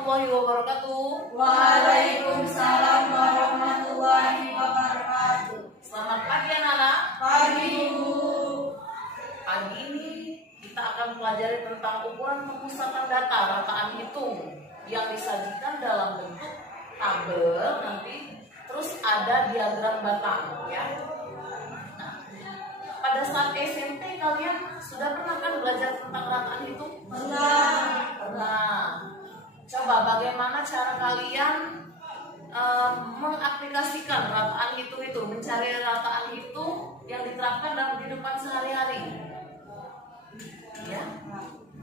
warahmatullahi wabarakatuh. Waalaikumsalam warahmatullahi wabarakatuh. Selamat pagi anak-anak. Pagi Bu. Pagi ini kita akan pelajari tentang ukuran pemusatan data rataan hitung yang disajikan dalam bentuk tabel nanti, terus ada diagram batang ya. Nah, pada saat SMP kalian sudah pernah kan belajar tentang rataan hitung? Pernah. Coba bagaimana cara kalian mengaplikasikan rataan hitung itu, mencari rataan hitung yang diterapkan dalam kehidupan sehari-hari? Ya.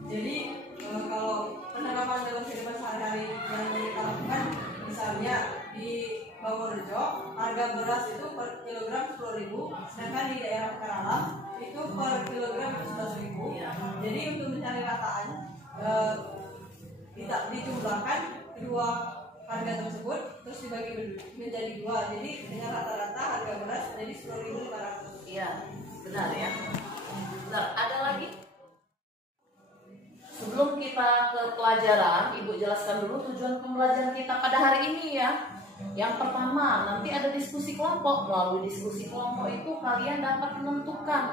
Jadi kalau penerapan dalam kehidupan sehari-hari yang kita lakukan, misalnya di Purworejo harga beras itu per kilogram 10.000, sedangkan di daerah Kerala itu per kilogram 11.000. Ya. Jadi untuk mencari rataan dijumlahkan kedua harga tersebut terus dibagi menjadi dua. Jadi dengan rata-rata harga beras jadi 10.500. Iya, benar ya. Benar. Ada lagi? Sebelum kita ke pelajaran, Ibu jelaskan dulu tujuan pembelajaran kita pada hari ini ya. Yang pertama, nanti ada diskusi kelompok. Melalui diskusi kelompok itu kalian dapat menentukan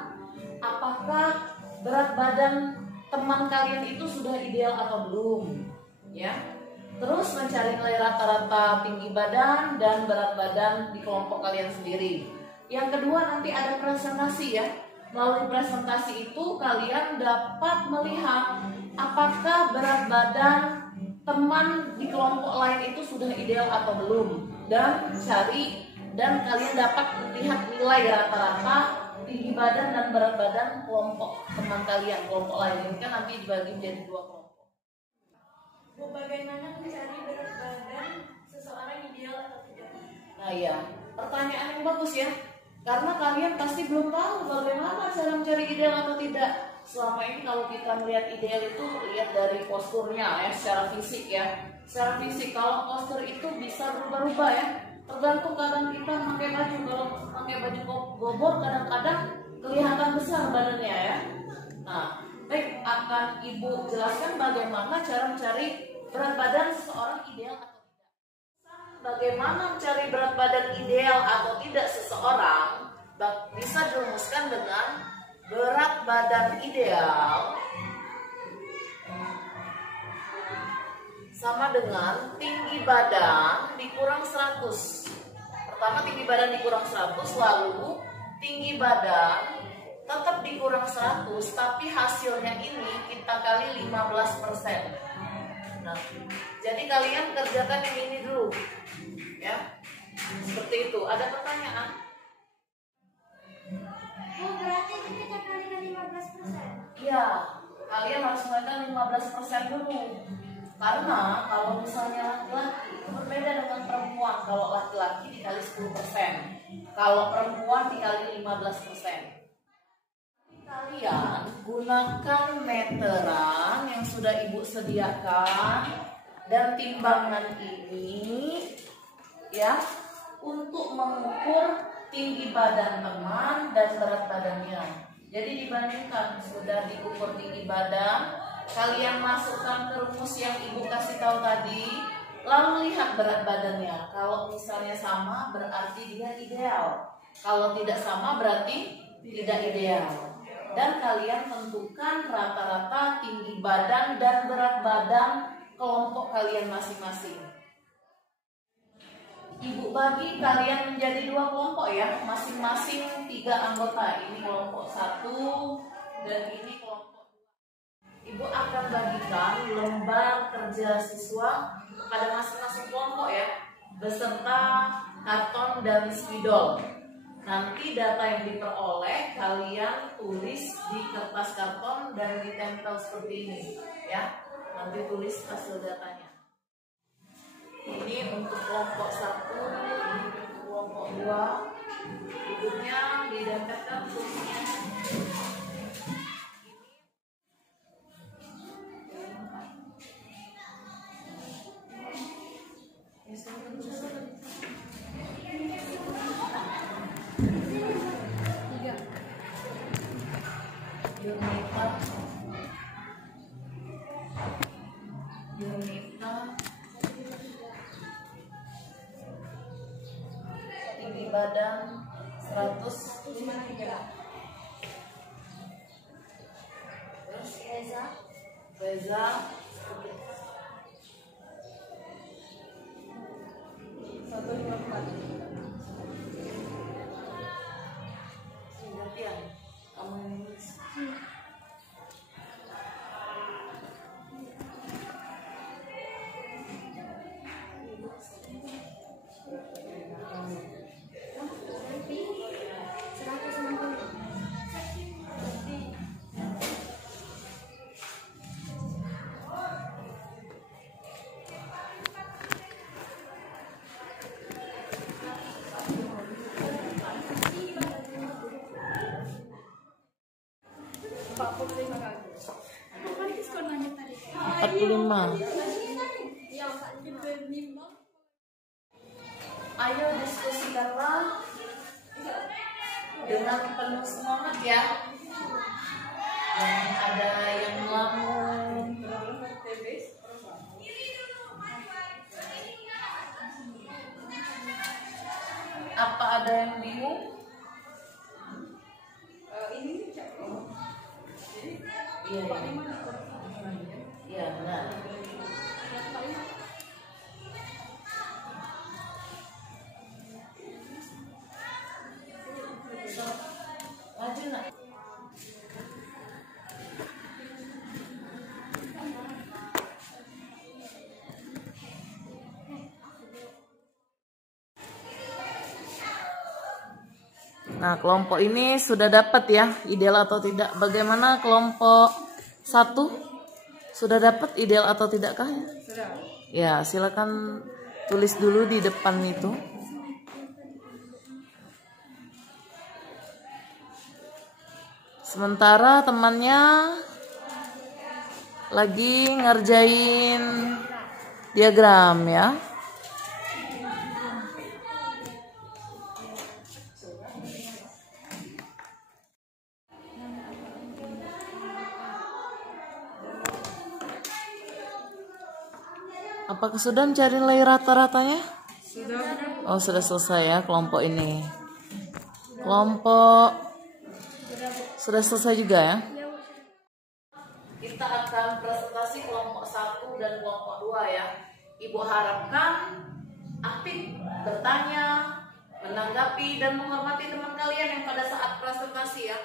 apakah berat badan teman kalian itu sudah ideal atau belum, ya. Terus mencari nilai rata-rata tinggi badan dan berat badan di kelompok kalian sendiri. Yang kedua, nanti ada presentasi ya. Melalui presentasi itu kalian dapat melihat apakah berat badan teman di kelompok lain itu sudah ideal atau belum, dan kalian dapat melihat nilai rata-rata tinggi badan dan berat badan kelompok teman kalian, kelompok lain. Ini kan nanti dibagi menjadi dua kelompok. Bu, bagaimana mencari berat badan seseorang ideal atau tidak? Nah ya, pertanyaan yang bagus ya. Karena kalian pasti belum tahu bagaimana cara mencari ideal atau tidak. Selama ini kalau kita melihat ideal itu lihat dari posturnya ya, secara fisik ya. Secara fisik, kalau postur itu bisa berubah-ubah ya. Tergantung kadang kita pakai baju, kalau pakai baju gobor kadang-kadang kelihatan besar badannya ya. Nah, baik, akan Ibu jelaskan bagaimana cara mencari berat badan seseorang ideal atau tidak. Bagaimana mencari berat badan ideal atau tidak seseorang bisa dirumuskan dengan berat badan ideal sama dengan tinggi badan dikurang 100. Pertama tinggi badan dikurang 100, lalu tinggi badan tetap dikurang 100, tapi hasilnya ini kita kali 15%. Nah, jadi kalian kerjakan yang ini dulu ya. Seperti itu. Ada pertanyaan? Bu, berarti kita kalikan 15%. Iya, kalian harus menggunakan 15% dulu. Karena kalau misalnya laki-laki itu berbeda dengan perempuan. Kalau laki-laki dikali 10%, kalau perempuan dikali 15%. Kalian gunakan meteran yang sudah Ibu sediakan dan timbangan ini ya, untuk mengukur tinggi badan teman dan berat badannya. Jadi dibandingkan sudah diukur tinggi badan, kalian masukkan ke rumus yang Ibu kasih tahu tadi, lalu lihat berat badannya. Kalau misalnya sama berarti dia ideal, kalau tidak sama berarti tidak ideal. Dan kalian tentukan rata-rata tinggi badan dan berat badan kelompok kalian masing-masing. Ibu bagi kalian menjadi dua kelompok ya, masing-masing 3 anggota. Ini kelompok 1 dan ini kelompok 2. Ibu akan bagikan lembar kerja siswa kepada masing-masing kelompok ya, beserta karton dan spidol. Nanti data yang diperoleh kalian tulis di kertas karton dan ditempel seperti ini ya. Nanti tulis hasil datanya. Ini untuk kelompok 1, ini untuk kelompok 2. Berikutnya didapatkan tulisnya. Yunita badan 100. Terus Reza 154. gantian kamu yang nulis. Ayo diskusikanlah dengan penuh semangat ya. Jangan ada yang ngelamun. Apa ada yang bingung? Ini Iya. Iya, benar. Maju nak. Nah, kelompok ini sudah dapat ya ideal atau tidak. Bagaimana kelompok 1? Sudah dapat ideal atau tidakkah ya? sudah. Ya, silakan tulis dulu di depan itu. Sementara temannya lagi ngerjain diagram ya. Apakah sudah mencari nilai rata-ratanya? Sudah. Oh, sudah selesai ya kelompok ini. Kelompok sudah selesai juga ya? Kita akan presentasi kelompok 1 dan kelompok 2 ya. Ibu harapkan aktif bertanya, menanggapi dan menghormati teman kalian yang pada saat presentasi ya.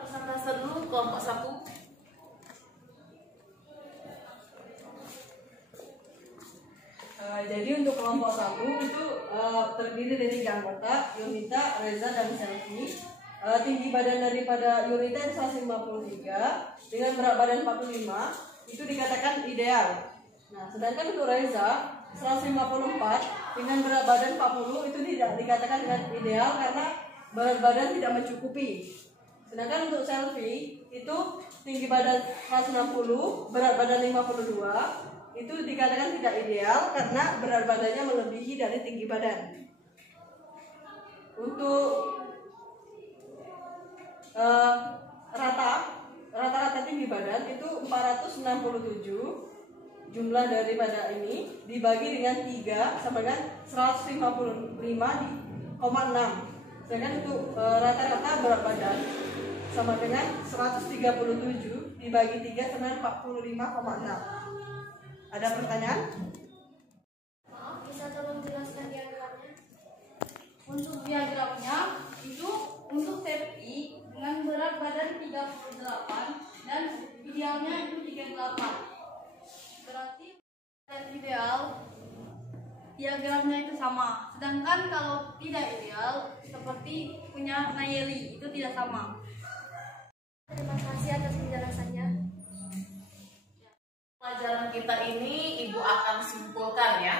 Persentase dulu kelompok 1. Jadi untuk kelompok 1 itu terdiri dari 3 anggota, Yunita, Reza, dan Selvi. Tinggi badan daripada Yunita itu 153 dengan berat badan 45 itu dikatakan ideal. Nah, sedangkan untuk Reza 154 dengan berat badan 40 itu tidak dikatakan dengan ideal karena berat badan tidak mencukupi. Sedangkan untuk Selvi itu tinggi badan 160, berat badan 52 itu dikatakan tidak ideal karena berat badannya melebihi dari tinggi badan. Untuk rata-rata tinggi badan itu 467 jumlah daripada ini dibagi dengan 3 sama dengan 155,6. Sedangkan untuk rata-rata berat badan sama dengan 137 dibagi 3 sama dengan 45,6. Ada pertanyaan? Maaf, bisa tolong jelaskan diagramnya? Untuk diagramnya itu untuk Selvi dengan berat badan 38 dan idealnya itu 38. Berarti dan ideal diagramnya itu sama. Sedangkan kalau tidak ideal seperti punya Nayeli itu tidak sama. Terima kasih atas penjelasannya. Pelajaran kita ini Ibu akan simpulkan ya,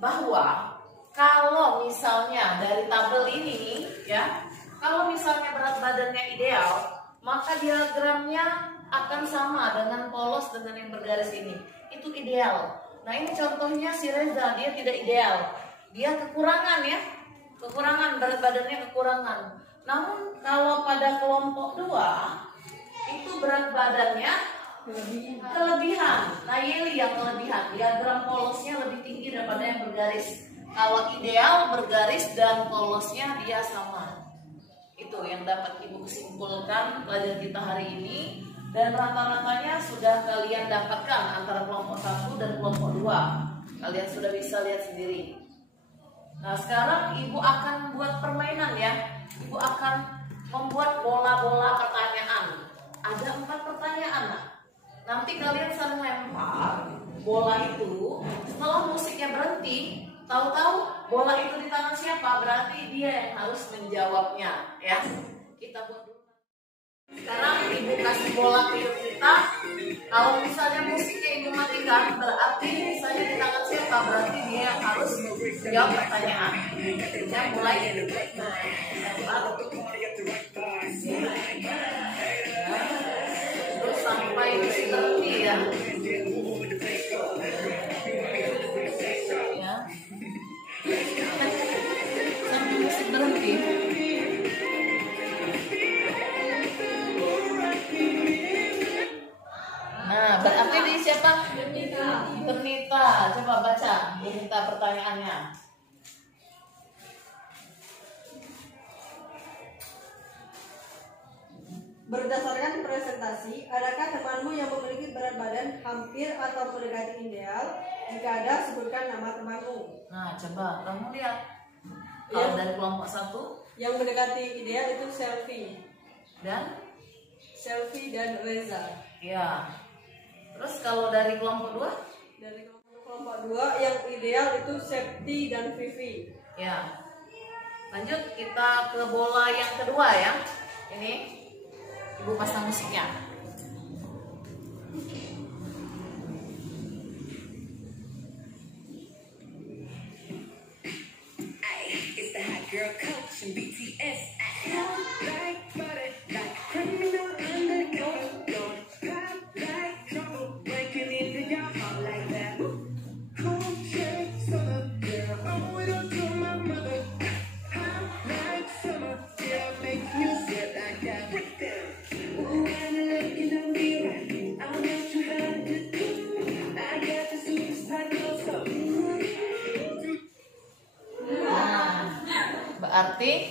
bahwa kalau misalnya dari tabel ini ya, kalau misalnya berat badannya ideal, maka diagramnya akan sama dengan polos dengan yang bergaris ini. Itu ideal. Nah ini contohnya si Reza, dia tidak ideal. Dia kekurangan ya, kekurangan, berat badannya kekurangan. Namun kalau pada kelompok 2 itu berat badannya kelebihan. Nayeli yang kelebihan, diagram polosnya lebih tinggi daripada yang bergaris. Kalau ideal bergaris dan polosnya dia sama. Itu yang dapat Ibu kesimpulan pelajaran kita hari ini. Dan rata-ratanya sudah kalian dapatkan antara kelompok 1 dan kelompok 2. Kalian sudah bisa lihat sendiri. Nah sekarang Ibu akan buat permainan ya. Ibu akan membuat bola-bola pertanyaan. Ada 4 pertanyaan. Nanti kalian saling lempar bola itu. Setelah musiknya berhenti, tahu-tahu bola itu di tangan siapa, berarti dia yang harus menjawabnya ya. Kita buat dulu. Sekarang Ibu kasih bola ke kita. Kalau misalnya musiknya Ibu matikan, berarti misalnya di tangan siapa, berarti dia yang harus menjawab pertanyaan. Ya mulai. Terus sampai musik berhenti ya. Sampai musik berhenti. Nah, berarti di siapa? Bernita. Coba baca Bernita pertanyaannya. Berdasarkan presentasi, adakah temanmu yang memiliki berat badan hampir atau mendekati ideal? Jika ada, sebutkan nama temanmu. Nah, coba kamu lihat. Kalau dari kelompok 1 yang mendekati ideal itu Selfie dan Reza. Ya. Terus kalau dari kelompok 2? Dari kelompok 2 yang ideal itu Septi dan Vivi. Ya. Lanjut kita ke bola yang kedua ya. Ini Ibu pasang musiknya. It's the hot girl coach and BTS. Like butter, like criminal undercover. Don't pop like trouble, breaking into your heart like that. Cool shade summer, girl, owe it all to my mother. Hot like summer, yeah, make you sweat like that. Ooh, when I look in the mirror, I'm not too hard to do. I got the superstar glow, so Berarti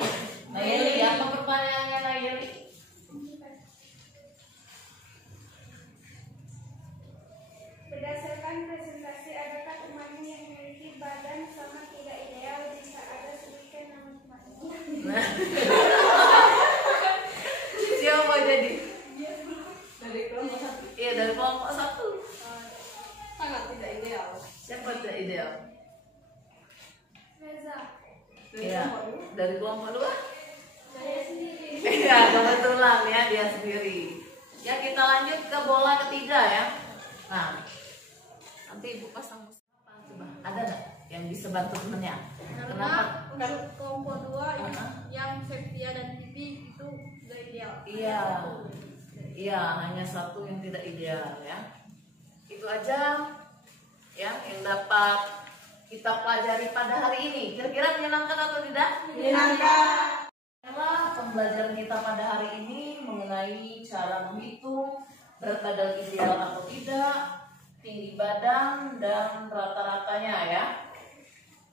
Nayeli, apa pertanyaannya Nayeli? Berdasarkan presentasi, adakah temanmu yang memiliki badan sama tidak ideal? Jika ada, sebutkan nama temanmu. Siapa jadi? Dari kelompok 1. Iya, dari kelompok 1. Sangat tidak ideal. Siapa tidak ideal? Reza. Iya, dari kelompok 2. Saya sendiri. Iya, kebetulan ya dia sendiri. Ya kita lanjut ke bola ketiga ya. Nah, nanti Ibu pasang musik apa coba? Ada nggak yang bisa bantu temennya? Kenapa? Untuk kelompok 2 yang Septia dan Vivi itu tidak ideal. Iya, iya hanya satu yang tidak ideal ya. Itu aja ya yang dapat kita pelajari pada hari ini. Kira-kira menyenangkan atau tidak? Menyenangkan. Inilah pembelajaran kita pada hari ini mengenai cara menghitung berat badan ideal atau tidak, tinggi badan, dan rata-ratanya ya.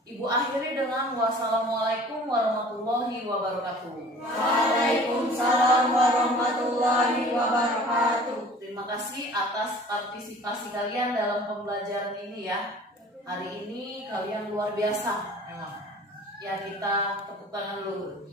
Ibu akhiri dengan wassalamualaikum warahmatullahi wabarakatuh. Waalaikumsalam warahmatullahi wabarakatuh. Terima kasih atas partisipasi kalian dalam pembelajaran ini ya. Hari ini kalian luar biasa memang. Ya kita tepuk tangan dulu.